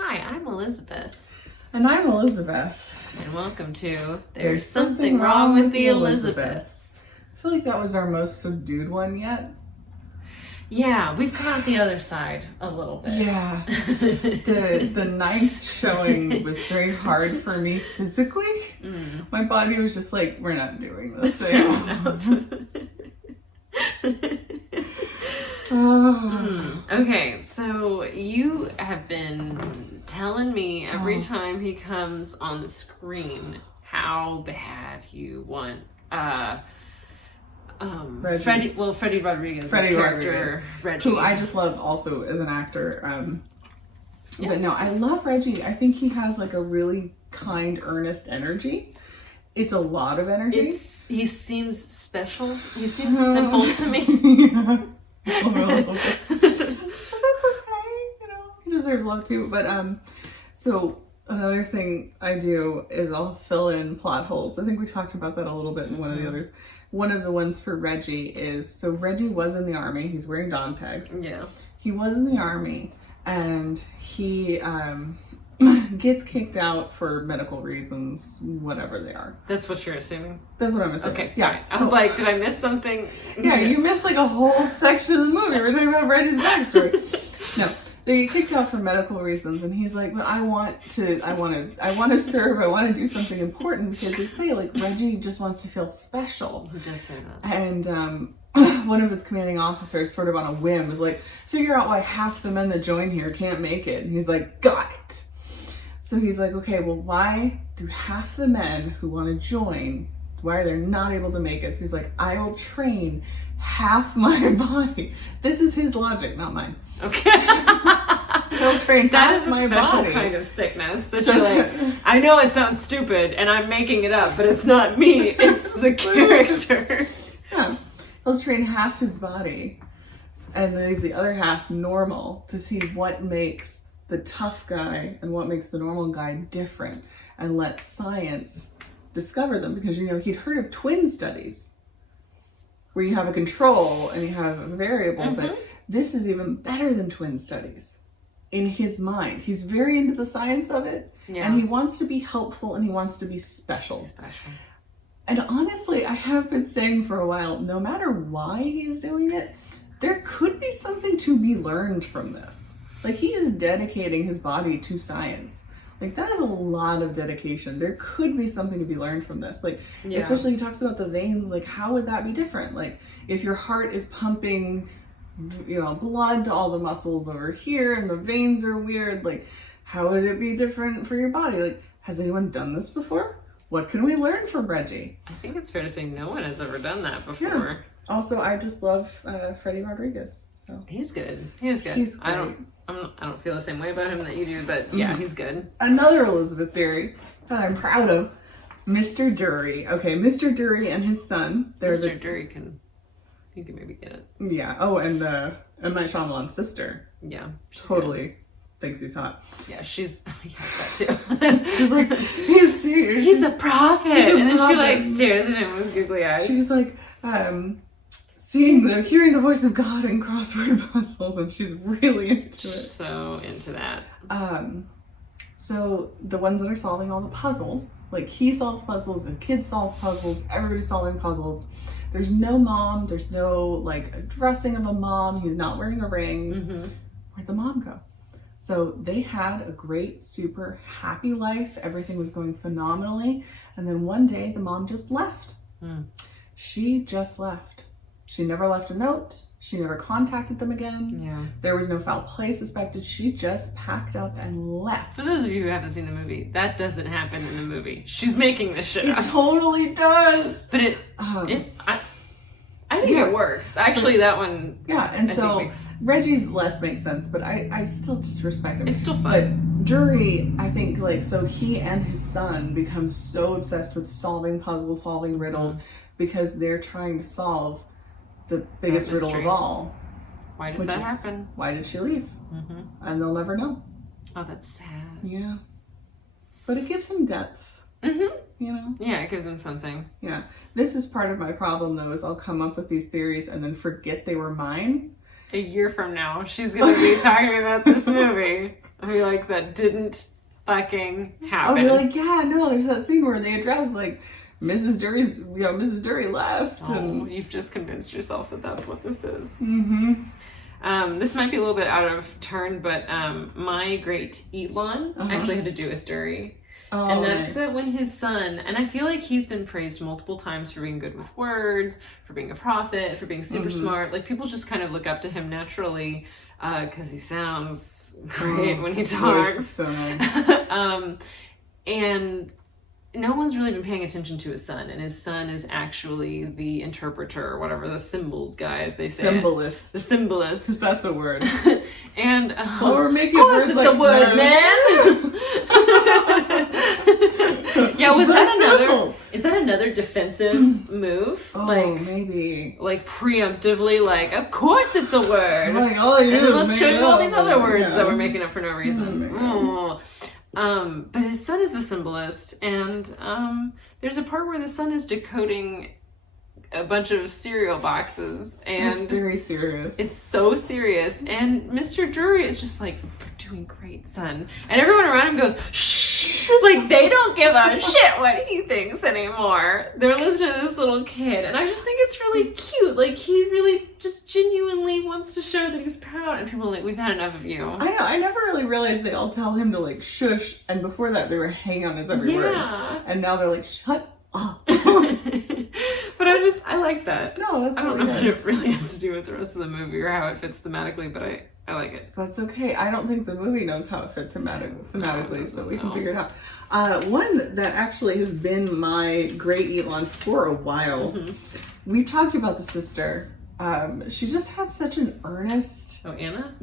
Hi, I'm Elizabeth. And I'm Elizabeth. And welcome to There's Something Wrong with the Elizabeths. I feel like that was our most subdued one yet. Yeah, we've come out the other side a little bit. Yeah. The ninth showing was very hard for me physically. My body was just like, we're not doing this anymore. Okay, so you have been telling me every time he comes on the screen how bad you want Freddie Rodriguez's character, Reggie. Who I just love also as an actor. But no, I love Reggie. I think he has like a really kind, earnest energy. It's a lot of energy. He seems special. He seems simple to me. Yeah. But that's okay, you know, he deserves love too. But so another thing I do is I'll fill in plot holes. I think we talked about that a little bit in one of the others. One of the ones for Reggie is, so Reggie was in the army. He's wearing dog tags. Yeah. He was in the army and he gets kicked out for medical reasons, whatever they are. That's what you're assuming? That's what I'm assuming. Okay, yeah. Fine. I was like, did I miss something? Yeah, you missed like a whole section of the movie. We're talking about Reggie's backstory. No, they get kicked out for medical reasons, and he's like, but I want to serve. I want to do something important, because they say like Reggie just wants to feel special. He does say that. And one of his commanding officers, sort of on a whim, is like, figure out why half the men that join here can't make it. And he's like, got it. So he's like, okay, well, why do half the men who want to join, why are they not able to make it? So he's like, I will train half my body. This is his logic, not mine. Okay. He'll train half my body. That is a special kind of sickness. That you're like, I know it sounds stupid and I'm making it up, but it's not me. It's the character. Yeah. He'll train half his body and leave the other half normal to see what makes the tough guy and what makes the normal guy different, and let science discover them. Because, you know, he'd heard of twin studies where you have a control and you have a variable, but this is even better than twin studies in his mind. He's very into the science of it, and he wants to be helpful and he wants to be special. And honestly, I have been saying for a while, no matter why he's doing it, there could be something to be learned from this. Like, he is dedicating his body to science. Like, that is a lot of dedication. There could be something to be learned from this. Like, especially he talks about the veins, like, how would that be different? Like, if your heart is pumping, you know, blood to all the muscles over here and the veins are weird, like, how would it be different for your body? Like, has anyone done this before? What can we learn from Reggie? I think it's fair to say no one has ever done that before. Yeah. Also, I just love Freddie Rodriguez. So he's good. He's good. He's great. I don't feel the same way about him that you do, but yeah, he's good. Another Elizabeth theory that I'm proud of, Mr. Dury. Okay, Mr. Dury and his son. Mr. Dury can maybe get it. Yeah. Oh, and M. Night Shyamalan's sister. Yeah. Totally thinks he's hot. Yeah, she's that too. She's like, he's a prophet. And then she like stares at him with googly eyes. She's like, hearing the voice of God in crossword puzzles, and she's really into it. So into that. So the ones that are solving all the puzzles, like he solves puzzles, the kid solves puzzles, everybody's solving puzzles. There's no mom, there's no like a dressing of a mom, he's not wearing a ring. Where'd the mom go? So they had a great, super happy life. Everything was going phenomenally. And then one day the mom just left. She just left. She never left a note. She never contacted them again. Yeah. There was no foul play suspected. She just packed up and left. For those of you who haven't seen the movie, that doesn't happen in the movie. She's making this shit up. It totally does. But I think it works. Actually, that one. Yeah, and so Reggie's less makes sense, but I still just respect him. It's still fun. But Dury, I think, like, so he and his son become so obsessed with solving puzzles, solving riddles, because they're trying to solve the biggest riddle of all. Why does that happen? Why did she leave? And they'll never know. Oh, that's sad. Yeah. But it gives him depth. You know? Yeah, it gives him something. Yeah. This is part of my problem, though, is I'll come up with these theories and then forget they were mine. A year from now, she's going to be talking about this movie. I mean, like, that didn't fucking I'll happen. be like, yeah, no, there's that scene where they address, like, Mrs. Dury left. Oh, And... you've just convinced yourself that that's what this is. Mm-hmm. This might be a little bit out of turn, but my great Elon actually had to do with Dury. Oh, and that's nice. that when his son, and I feel like he's been praised multiple times for being good with words, for being a prophet, for being super smart. Like, people just kind of look up to him naturally because he sounds great when he talks. So nice. And no one's really been paying attention to his son, and his son is actually the interpreter, or whatever, the symbols guy, as they say. Symbolist. The symbolist. That's a word. And well, we're making of course words it's like a word, man. Yeah, was The that another? symbols. Is that another defensive move? Oh, like maybe. like preemptively, like, of course it's a word. Like, all you And do then is let's show make you it all up. these other words Yeah. that we're making up for no reason. Oh But his son is the symbolist, and there's a part where the son is decoding a bunch of cereal boxes, and It's very serious. it's so serious. And Mr. Drury is just like, "You're doing great, son," and everyone around him goes, "Shh!" Like, they don't give a shit what he thinks anymore. They're listening to this little kid, and I just think it's really cute. Like, he really just genuinely wants to show that he's proud, and people are like, "We've had enough of you." I know. I never really realized they all tell him to, like, shush, and before that they were hanging on his every word. Yeah. And now they're like, shut up. But I like that. No, that's I don't really know what good. it really has to do with the rest of the movie or how it fits thematically, but I like it. That's okay. I don't think the movie knows how it fits thematically, so we can No. figure it out. One that actually has been my great Elon for a while. We talked about the sister. She just has such an earnest, Oh, Anna?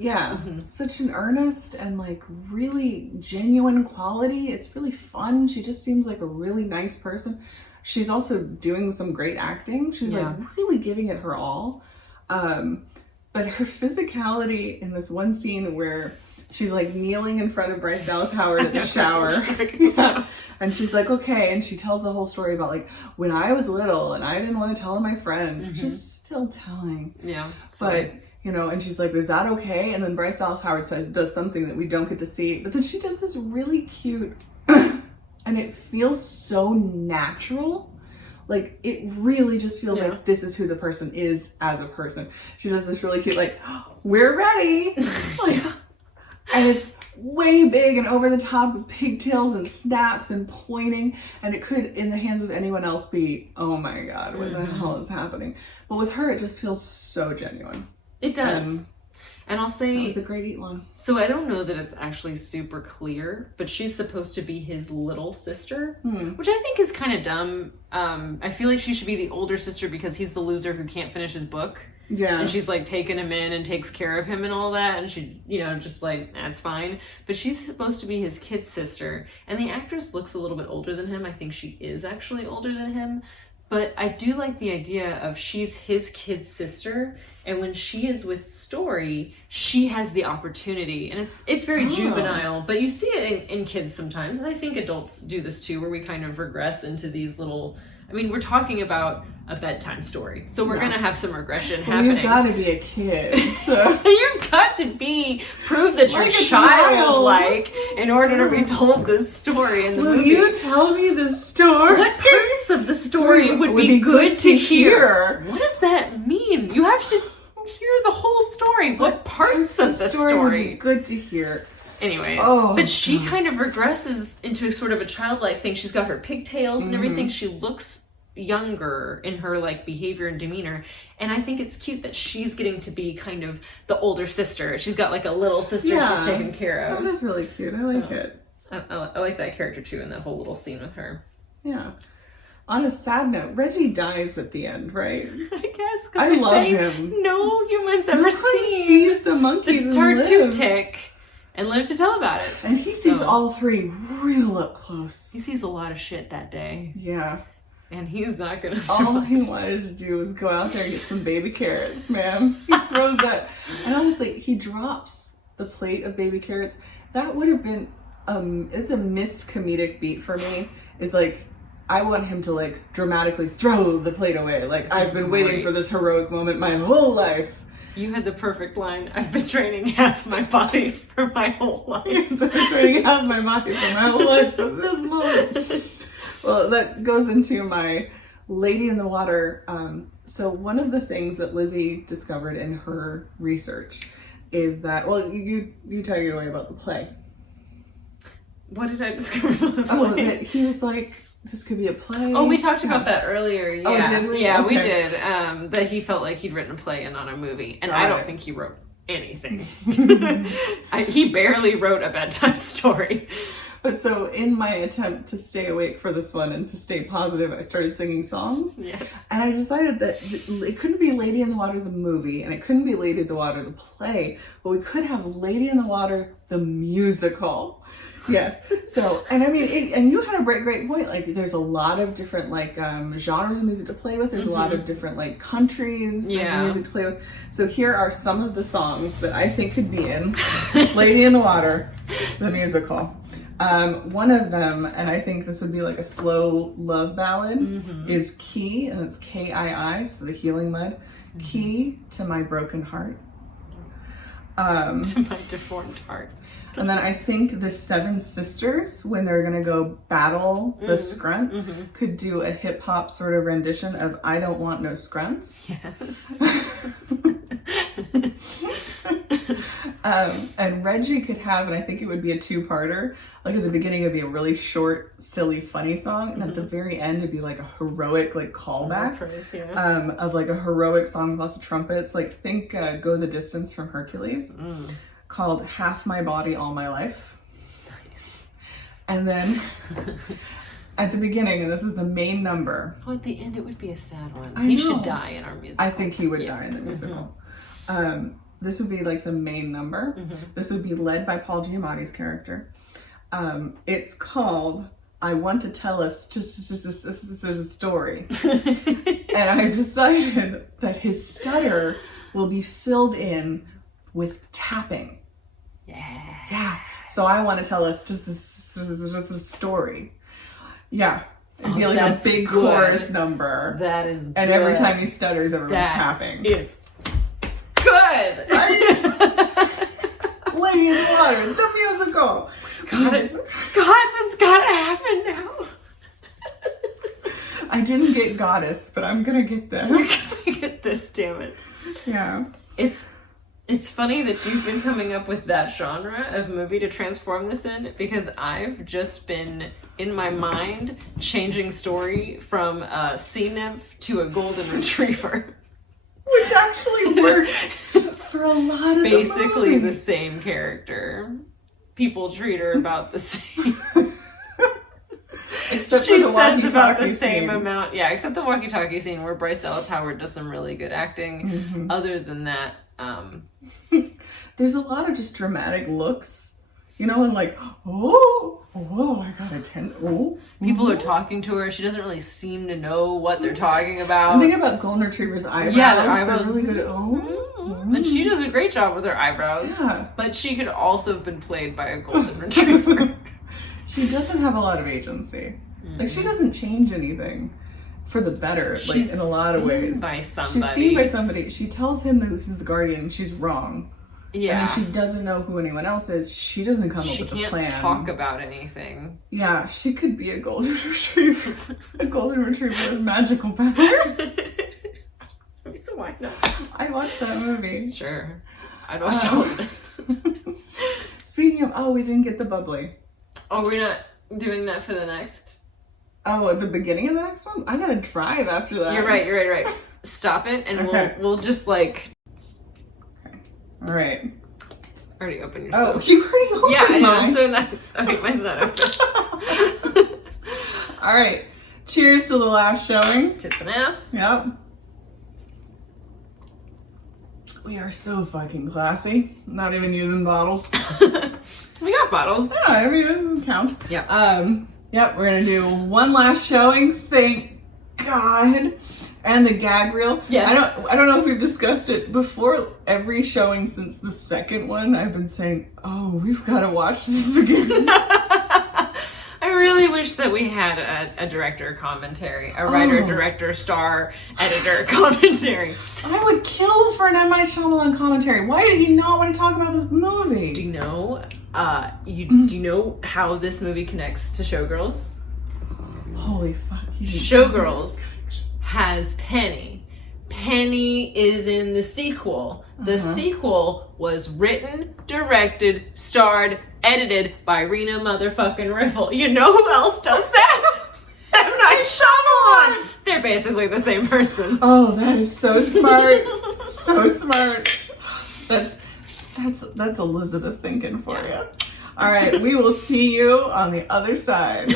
such an earnest and, like, really genuine quality. It's really fun. She just seems like a really nice person. She's also doing some great acting. She's like really giving it her all. But her physicality in this one scene where she's like kneeling in front of Bryce Dallas Howard at the shower. And she's like, okay. And she tells the whole story about, like, when I was little and I didn't want to tell my friends, which is still telling. Yeah. But, you know, and she's like, is that okay? And then Bryce Dallas Howard does something that we don't get to see. But then she does this really cute, and it feels so natural. Like, it really just feels like this is who the person is as a person. She does this really cute, like, we're ready. Like, and it's way big and over the top with pigtails and snaps and pointing. And it could, in the hands of anyone else, be, oh my God, what the hell is happening? But with her, it just feels so genuine. It does. And I'll say, it was a great Elon. So I don't know that it's actually super clear, but she's supposed to be his little sister, which I think is kind of dumb. I feel like she should be the older sister because he's the loser who can't finish his book. Yeah. And she's like taking him in and takes care of him and all that. And she, you know, just like, that's fine. But she's supposed to be his kid sister. And the actress looks a little bit older than him. I think she is actually older than him. But I do like the idea of she's his kid sister. And when she is with Story, she has the opportunity. And it's very juvenile, but you see it in kids sometimes. And I think adults do this too, where we kind of regress into these little... I mean, we're talking about a bedtime story, so we're going to have some regression happening. You've got to be a kid. So. You've got to prove that you're childlike in order to be told this story in the movie. Will you tell me the story? What parts of the story would be good to hear? What does that mean? You have to hear the whole story. What parts of the story would be good to hear? Anyways, but she kind of regresses into sort of a childlike thing. She's got her pigtails and everything. She looks younger in her like behavior and demeanor, and I think it's cute that she's getting to be kind of the older sister. She's got like a little sister she's taking care of. That is really cute. I like it. I like that character too, and that whole little scene with her. Yeah. On a sad note, Reggie dies at the end, right? I guess I because love him. No humans ever sees the monkeys the and lives. tick and live to tell about it. And he sees all three real up close. He sees a lot of shit that day. Yeah. And he's not gonna all he wanted to do was go out there and get some baby carrots, man. He throws that. And honestly, he drops the plate of baby carrots. That would have been, it's a missed comedic beat for me. Is like, I want him to like dramatically throw the plate away. Like, I've been waiting for this heroic moment my whole life. You had the perfect line. I've been training half my body for my whole life. Yes, I've been training half my body for my whole life for this moment. Well, that goes into my Lady in the Water. So one of the things that Lizzie discovered in her research is that, well, you tell your way about the play. What did I discover about the play? Oh, that he was like, this could be a play. Oh, we talked about that earlier. Yeah. Oh, did we? Yeah, we Okay. did. That he felt like he'd written a play and not a movie. And Got I don't it. think he wrote anything. He barely wrote a bedtime story. But so in my attempt to stay awake for this one and to stay positive, I started singing songs. Yes. And I decided that it couldn't be Lady in the Water the movie, and it couldn't be Lady in the Water the play, but we could have Lady in the Water the musical. Yes. So, and I mean, and you had a great point. Like, there's a lot of different genres of music to play with. There's a lot of different countries of music to play with. So here are some of the songs that I think could be in Lady in the Water, the musical. One of them, and I think this would be like a slow love ballad, is Key, and it's K-I-I, so the healing mud. Key to My Broken Heart. To my deformed heart. And then I think the Seven Sisters, when they're gonna go battle the Skrunt, could do a hip hop sort of rendition of I Don't Want No Skrunts. Yes. And Reggie could have, and I think it would be a two-parter. Like at the beginning, it'd be a really short, silly, funny song, and at the very end, it'd be like a heroic callback of like a heroic song with lots of trumpets. Like think "Go the Distance" from Hercules, called "Half My Body, All My Life." Nice. And then at the beginning, and this is the main number. Oh, at the end, it would be a sad one. I He know. should die in our musical. I think he would die in the musical. This would be like the main number. This would be led by Paul Giamatti's character. It's called I Want to Tell Us Just a Story. And I decided that his stutter will be filled in with tapping. Yeah. So I want to tell us just a story. Yeah. It'd be like a big chorus number. That is good. And every time he stutters, everyone's tapping. Is good. Right? Lady in the Water, the musical. God, that's gotta happen now. I didn't get Goddess, but I'm gonna get this. Get this, damn it. Yeah. It's funny that you've been coming up with that genre of movie to transform this in, because I've just been, in my mind, changing story from a sea nymph to a golden retriever. Which actually works for a lot of Basically the the same character. People treat her about the same. Except She for the says about the walkie-talkie same scene. amount. Yeah, except the walkie-talkie scene where Bryce Dallas Howard does some really good acting. Other than that, there's a lot of just dramatic looks, you know, and like, oh, I got a 10. Oh, people are talking to her. She doesn't really seem to know what they're talking about. I'm thinking about Golden Retriever's eyebrows. Yeah, their eyebrows. They're really good. Oh, And she does a great job with her eyebrows. yeah. But she could also have been played by a golden retriever. She doesn't have a lot of agency. Like, she doesn't change anything for the better, like, in a lot of ways. By somebody. She's seen by somebody. She tells him that this is the Guardian and she's wrong. Yeah. And then she doesn't know who anyone else is. She doesn't come up with a plan. She can't talk about anything. Yeah, she could be a golden retriever. A golden retriever with magical powers. Why not? I watched that movie. Sure. I don't know. Speaking of, we didn't get the bubbly. Oh, we're not doing that for the next? Oh, at the beginning of the next one? I gotta drive after that. You're right. Stop it, and Okay. we'll just like... All right. Already open Oh, yourself. you already opened Yeah, I know. mine. It's so nice. Okay, mine's not open. All right. Cheers to the last showing. Tits and ass. Yep. We are so fucking classy. Not even using bottles. We got bottles. Yeah, I mean, it counts. Yeah. Yep, we're gonna do one last showing. Thank God. And the gag reel. Yes. I don't know if we've discussed it before. Every showing since the second one, I've been saying, "Oh, we've got to watch this again." I really wish that we had a director commentary, a writer, director, star, editor commentary. I would kill for an M. Night Shyamalan commentary. Why did he not want to talk about this movie? Do you know? Do you know how this movie connects to Showgirls? Holy fuck! Showgirls has Penny. Penny is in the sequel. The sequel was written, directed, starred, edited by Rena motherfucking Riffle. You know who else does that? M. Night Shyamalan. They're basically the same person. Oh, that is so smart. So smart. That's Elizabeth thinking for you. All right, we will see you on the other side.